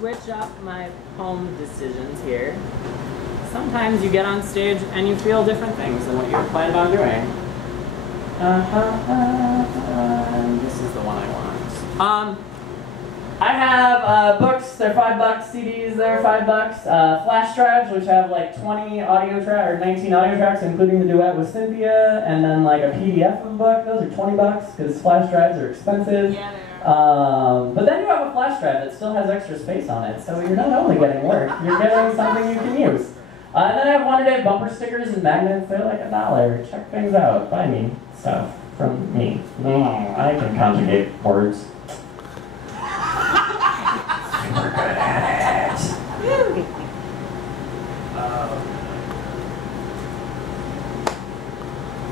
switch up my poem decisions here. Sometimes you get on stage and you feel different things than what you planned on doing. This is the one I want. I have books, they're $5. CDs, they're $5. Flash drives, which have like 20 audio tracks, or 19 audio tracks, including the duet with Cynthia, and then like a PDF of a book. Those are $20 because flash drives are expensive. Yeah, they are. But then you have a flash drive that still has extra space on it, so you're not only getting work, you're getting something you can use. And then I have Wonder-Day bumper stickers and magnets. They're like $1. Check things out. Buy me stuff from me. I can conjugate words. We're good at it.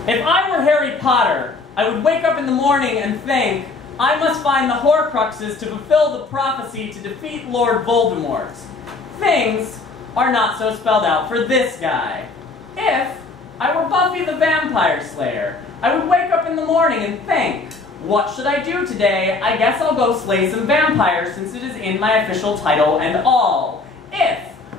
If I were Harry Potter, I would wake up in the morning and think, I must find the Horcruxes to fulfill the prophecy to defeat Lord Voldemort. Things are not so spelled out for this guy. If I were Buffy the Vampire Slayer, I would wake up in the morning and think, what should I do today? I guess I'll go slay some vampires since it is in my official title and all. If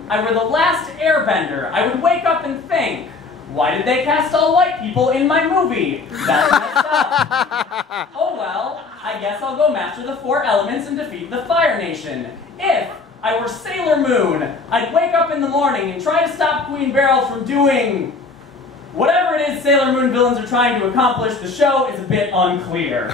I were the last airbender, I would wake up and think, why did they cast all white people in my movie? That's messed up. Oh well, I guess I'll go master the 4 elements and defeat the Fire Nation. If I were Sailor Moon, I'd wake up in the morning and try to stop Queen Beryl from doing whatever it is Sailor Moon villains are trying to accomplish. The show is a bit unclear.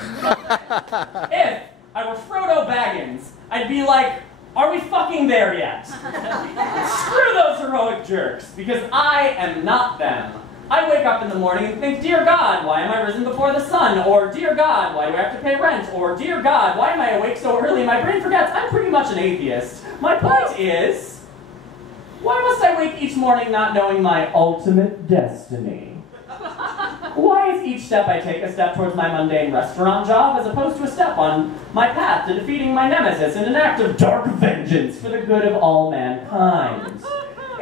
If I were Frodo Baggins, I'd be like, are we fucking there yet? Screw those heroic jerks, because I am not them. I wake up in the morning and think, dear God, why am I risen before the sun? Or, dear God, why do I have to pay rent? Or, dear God, why am I awake so early? My brain forgets I'm pretty much an atheist. My point is, why must I wake each morning not knowing my ultimate destiny? Why is each step I take a step towards my mundane restaurant job as opposed to a step on my path to defeating my nemesis in an act of dark vengeance for the good of all mankind?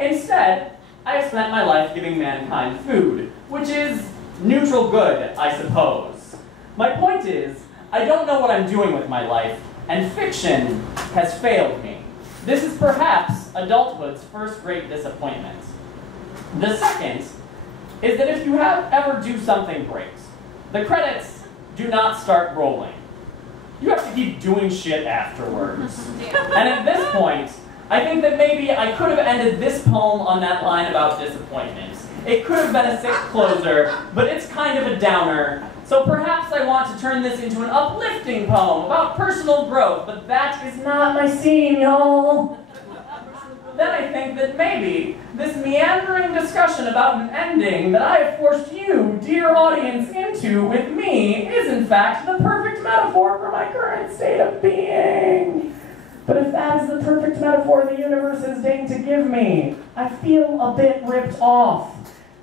Instead, I have spent my life giving mankind food, which is neutral good, I suppose. My point is, I don't know what I'm doing with my life, and fiction has failed me. This is perhaps adulthood's first great disappointment. The second is that if you ever do something great, the credits do not start rolling. You have to keep doing shit afterwards. And at this point, I think that maybe I could have ended this poem on that line about disappointment. It could have been a sick closer, but it's kind of a downer. So perhaps I want to turn this into an uplifting poem about personal growth, but that is not my scene, y'all. Then I think that maybe this meandering discussion about an ending that I have forced you, dear audience, into with me is in fact the perfect metaphor for my current state of being. But if that is the perfect metaphor the universe is deigned to give me, I feel a bit ripped off.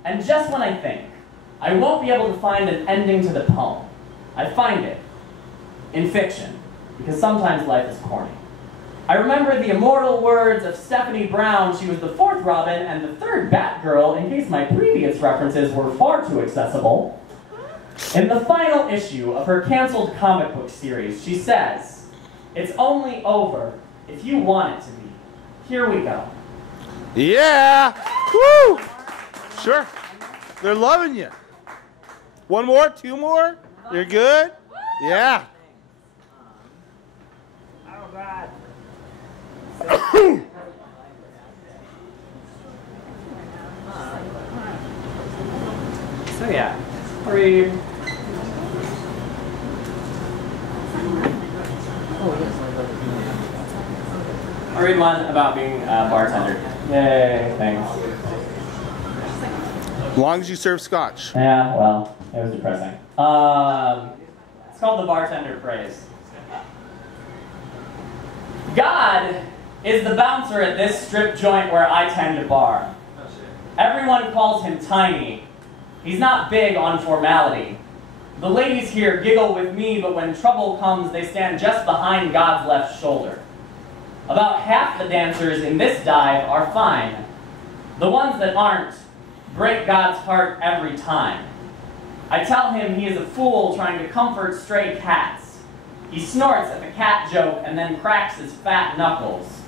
And just when I think I won't be able to find an ending to the poem, I find it in fiction, because sometimes life is corny. I remember the immortal words of Stephanie Brown. She was the 4th Robin and the 3rd Batgirl, in case my previous references were far too accessible. In the final issue of her canceled comic book series, she says, "It's only over if you want it to be. Here we go." Yeah! Woo! Sure. They're loving you. One more? 2 more? You're good? Yeah. Oh, God. So yeah, I'll read. I'll read one about being a bartender. Yay, thanks. As long as you serve scotch. Yeah, well, it was depressing. It's called The Bartender Phrase. God is the bouncer at this strip joint where I tend to bar. Everyone calls him tiny. He's not big on formality. The ladies here giggle with me, but when trouble comes, they stand just behind God's left shoulder. About half the dancers in this dive are fine. The ones that aren't break God's heart every time. I tell him he is a fool trying to comfort stray cats. He snorts at the cat joke and then cracks his fat knuckles.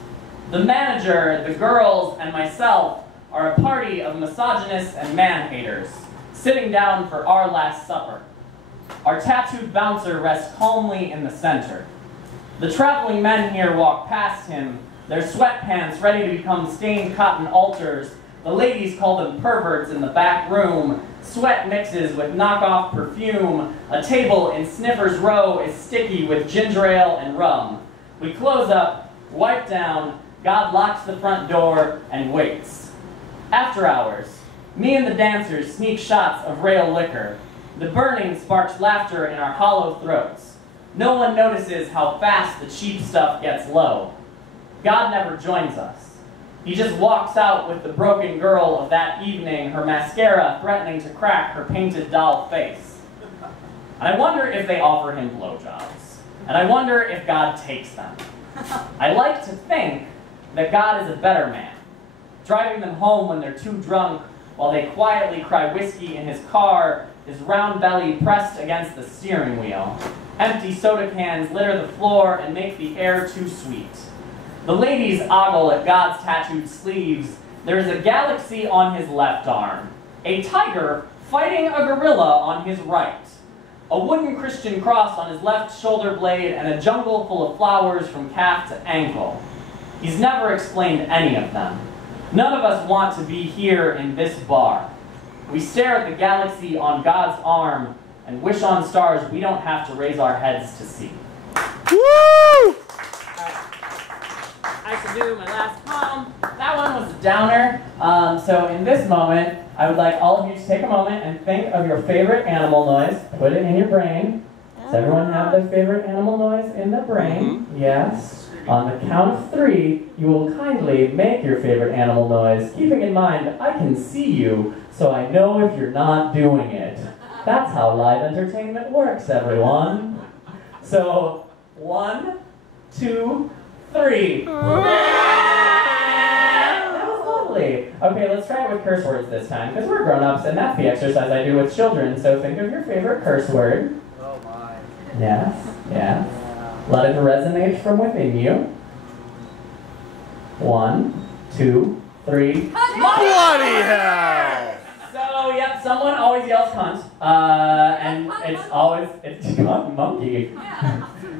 The manager, the girls, and myself are a party of misogynists and man-haters, sitting down for our last supper. Our tattooed bouncer rests calmly in the center. The traveling men here walk past him, their sweatpants ready to become stained cotton altars. The ladies call them perverts in the back room. Sweat mixes with knockoff perfume. A table in Sniffer's Row is sticky with ginger ale and rum. We close up, wipe down, God locks the front door, and waits. After hours, me and the dancers sneak shots of rail liquor. The burning sparks laughter in our hollow throats. No one notices how fast the cheap stuff gets low. God never joins us. He just walks out with the broken girl of that evening, her mascara threatening to crack her painted doll face. And I wonder if they offer him blowjobs. And I wonder if God takes them. I like to think that God is a better man, driving them home when they're too drunk while they quietly cry whiskey in his car, his round belly pressed against the steering wheel. Empty soda cans litter the floor and make the air too sweet. The ladies ogle at God's tattooed sleeves. There is a galaxy on his left arm, a tiger fighting a gorilla on his right, a wooden Christian cross on his left shoulder blade, and a jungle full of flowers from calf to ankle. He's never explained any of them. None of us want to be here in this bar. We stare at the galaxy on God's arm and wish on stars we don't have to raise our heads to see. Woo! I should do my last poem. That one was a downer. So in this moment, I would like all of you to take a moment and think of your favorite animal noise. Put it in your brain. Does everyone have their favorite animal noise in their brain? Yes. On the count of 3, you will kindly make your favorite animal noise, keeping in mind I can see you, so I know if you're not doing it. That's how live entertainment works, everyone. So, 1, 2, 3. That was lovely. Okay, let's try it with curse words this time, because we're grown-ups, and that's the exercise I do with children, so think of your favorite curse word. Oh my. Yes, yes. Let it resonate from within you. 1, 2, 3. Bloody hell! So, yep, someone always yells cunt, and it's cunt monkey.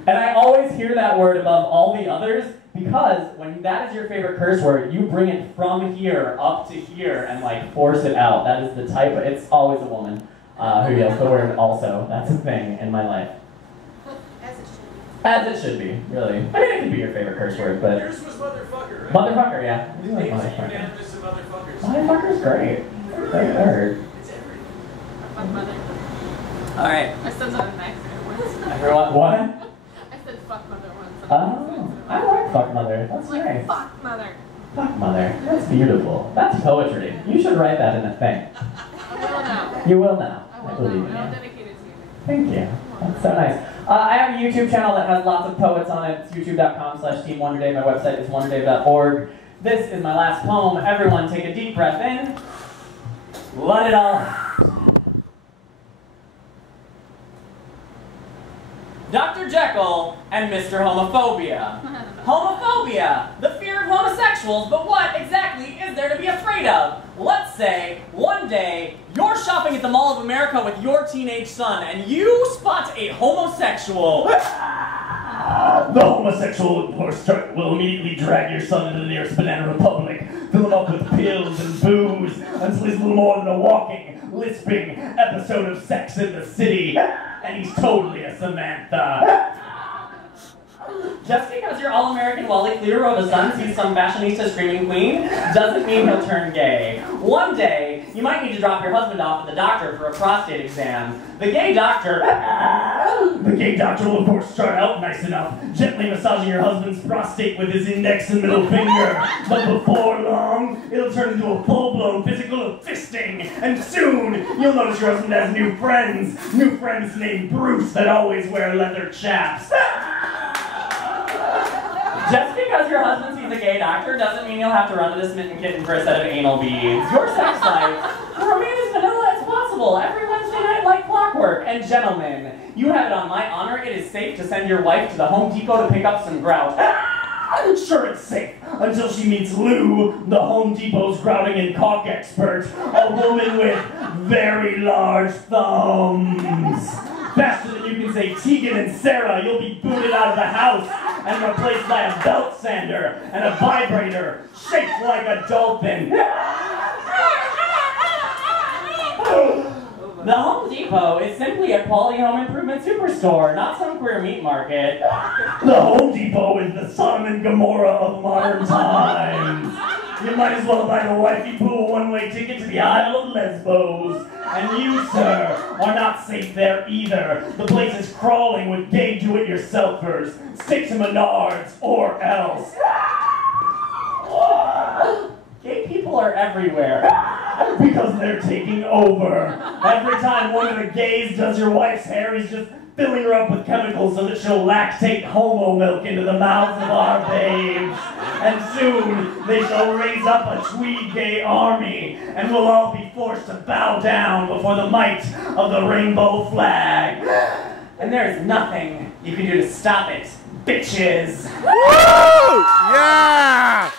And I always hear that word above all the others, because when that is your favorite curse word, you bring it from here up to here and like force it out. That is the type, it's always a woman who yells the word also. That's a thing in my life. As it should be, really. I mean, it could be your favorite curse word, but... Yours was motherfucker, right? Motherfucker, yeah. I do like motherfucker. Unanimous of motherfuckers. Motherfucker's great. Great word. It's everything. Fuck mother. Alright. I said that in accident once. Everyone, what? I said fuck mother once. Oh, I like fuck mother. That's Like, nice. fuck mother. Fuck mother. That's beautiful. That's poetry. You should write that in a thing. I will now. You will now. I I will believe in now. I'll you. dedicate it to you. Thank you. That's so nice. I have a YouTube channel that has lots of poets on it. It's youtube.com/Team Wonderdave. My website is wonderdave.org. This is my last poem. Everyone take a deep breath in. Let it all out. Dr. Jekyll and Mr. Homophobia. Homophobia, the fear of homosexuals, but what exactly is there to be afraid of? Let's say, one day, you're shopping at the Mall of America with your teenage son, and you spot a homosexual. The homosexual will immediately drag your son into the nearest Banana Republic, fill him up with pills and booze, until he's little more than a walking, lisping episode of Sex in the City, and he's totally a Samantha. Just because your all-American Wally Clear of a son sees some fashionista screaming queen doesn't mean he'll turn gay. One day, you might need to drop your husband off at the doctor for a prostate exam. The gay doctor will of course start out nice enough, gently massaging your husband's prostate with his index and middle finger. But before long, it'll turn into a full-blown physical fisting, and soon you'll notice your husband has new friends named Bruce that always wear leather chaps. Just because your husband sees a gay doctor doesn't mean you'll have to run to the smitten kitten for a set of anal beads. Your sex life will remain as vanilla as possible every Wednesday night like clockwork. And gentlemen, you have it on my honor, it is safe to send your wife to the Home Depot to pick up some grout. Sure, it's safe until she meets Lou, the Home Depot's grouting and caulk expert, a woman with very large thumbs. Faster than you can say Tegan and Sarah, you'll be booted out of the house and replaced by a belt sander and a vibrator shaped like a dolphin. The Home Depot is simply a quality home improvement superstore, not some queer meat market. The Home Depot is the Sodom and Gomorrah of modern times. You might as well buy the wifey pool one-way ticket to the Isle of Lesbos. And you, sir, are not safe there either. The place is crawling with gay do-it-yourselfers. Stick to Menards or else. Gay people are everywhere. Because they're taking over. Every time one of the gays does your wife's hair, he's just filling her up with chemicals so that she'll lactate homo milk into the mouths of our babes. And soon they shall raise up a tweed gay army, and we'll all be forced to bow down before the might of the rainbow flag. And there's nothing you can do to stop it, bitches. Woo! Yeah!